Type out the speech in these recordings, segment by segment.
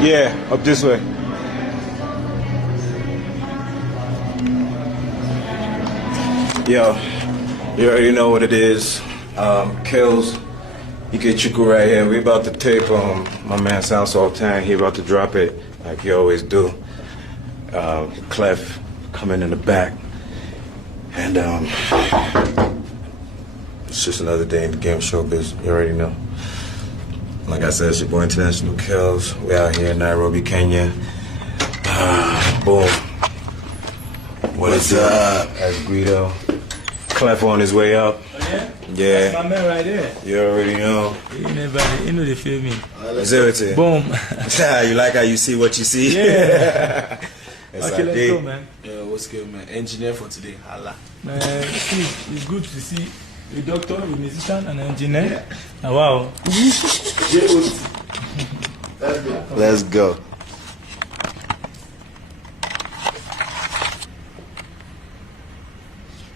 Yeah, up this way. Yo, you already know what it is. Kills. Ikechukwu right here. We about to tape my man Sound Sultan. He about to drop it like he always do. Clef coming in the back. And it's just another day in the game showbiz. You already know. Like I said, it's your boy International Kills. We out here in Nairobi, Kenya. Boom. What's up? That's Guido. Clef on his way up. Oh, yeah? Yeah. That's my man right there. You already know. You know they feel me. Zero. Boom. You like how you see what you see? Yeah. That's Okay, let's go, man. Yeah, what's good, man? Engineer for today. Hala. Man, it's good to see a doctor, a musician, and an engineer. Yeah. Wow. Let's go.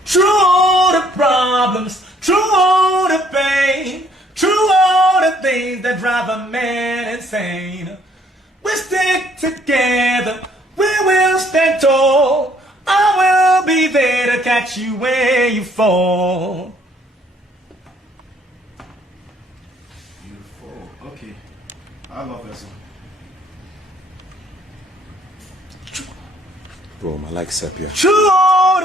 Through all the problems, through all the pain, through all the things that drive a man insane, we stick together, we will stand tall. I will be there to catch you where you fall. Beautiful. Okay. I love that song. Boom, I like sepia. Through all